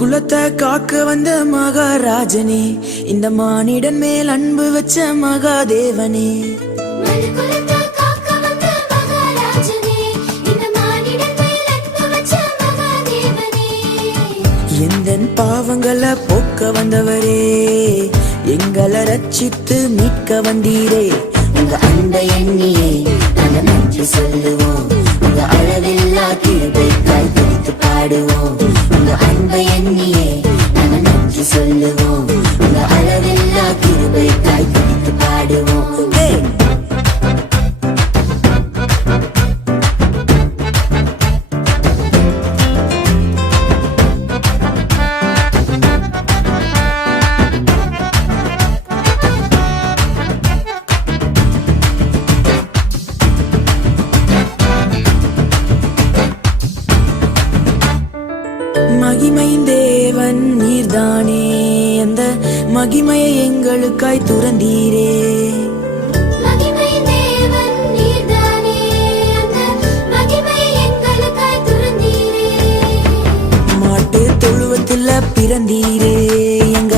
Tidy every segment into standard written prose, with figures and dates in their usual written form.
குலத்தை காக்க வந்த மகாராஜனே, இந்த மானிடன் மேல் அன்பு வச்ச மகாதேவனே. எந்தன் பாவங்களை போக்க வந்தவரே, எங்களை ரட்சித்து மீட்க வந்தீரே. உங்க அன்பை எண்ணியே நாங்க நன்றி சொல்லுவோம், உங்க அளவில்லா கிருபைக்காய் துதித்து பாடுவோம். உங்க அன்பை எண்ணியே நாங்க நன்றி சொல்லுவோம், உங்க அளவில்லா கிருபைக்காய் துதித்து பாடுவோம். மகிமையின் தேவன் நீர்தானே, அந்த மகிமையை எங்களுக்காய் துறந்தீரே. மாட்டு தொழுவத்துல பிறந்தீரே, எங்க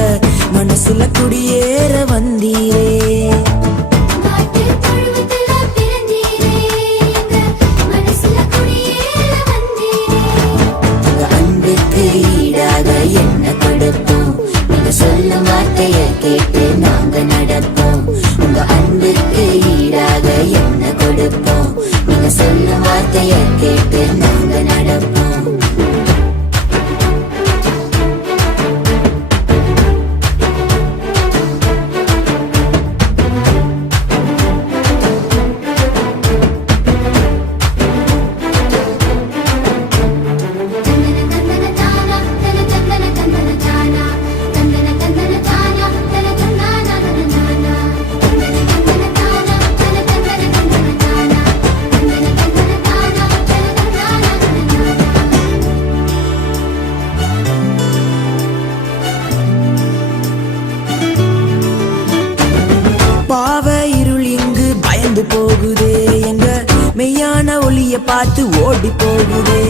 மனசுல குடியேற வந்தீரே. சொல்லும் வார்த்தையை கேட்டு நாங்க நடப்போம், உங்க அன்புக்கு ஈடாக என்ன கொடுப்போம். நீங்க சொல்லும் வார்த்தையை கேட்டு நாங்க நடப்போம். பாவ இருள் இங்கு பயந்து போகுதே, எங்க மெய்யான ஒளிய பார்த்து ஓடி போகுதே.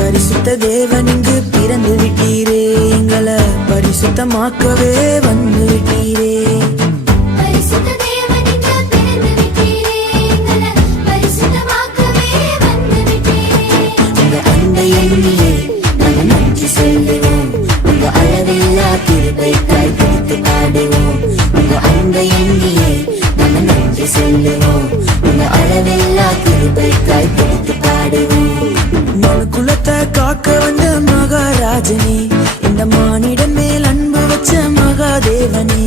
பரிசுத்த தேவன் இங்கு பிறந்து விட்டீரே, எங்களை பரிசுத்தமாக்கவே வந்து விட்டீரே. நன்றி சொல்லுவோம், உங்க அளவில்லா கிருபைக்காய் துதித்து பாடுவோம். உங்க அன்பை எண்ணியே நம்ம நன்றி சொல்லுவோம், உங்க அளவில்லா கிருபைக்காய் துதித்து பாடுவோம். மனு குலத்தை காக்க வந்த மகாராஜனே, இந்த மானிடன் மேல் அன்பு வச்ச மகாதேவனே.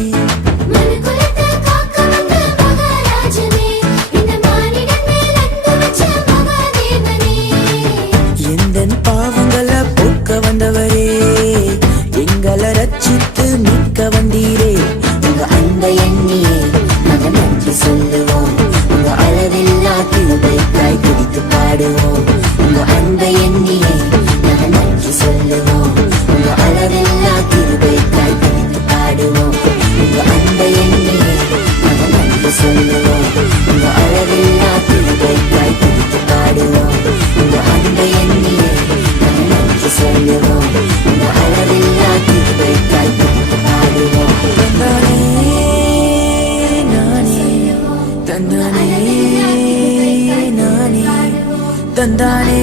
பாவங்களை போக்க வந்தவரே, எங்களை ரட்சித்து மீட்க வந்தீரே. உங்க அன்பை எண்ணியே நாங்க நன்றி சொல்லுவோம், உங்க அளவில்லா கிருபைக்காய் துதித்து பாடுவோம். உங்க அன்பை எண்ணியே நாங்க நன்றி சொல்லுவோம், உங்க அளவில்லா கிருபைக்காய் துதித்து பாடுவோம். உங்க அன்பை எண்ணியே நாங்க நன்றி சொல்லுவோம், உங்க அளவில்லா கிருபைக்காய் துதித்து பாடுவோம். உங்க அன்பை எண்ணியே சொல்லுவோம், உங்க அளவில்லா கிருபைக்காய் துதித்து பாடுவோம். தந்தானே நானே, தந்தானே நானே, தந்தானே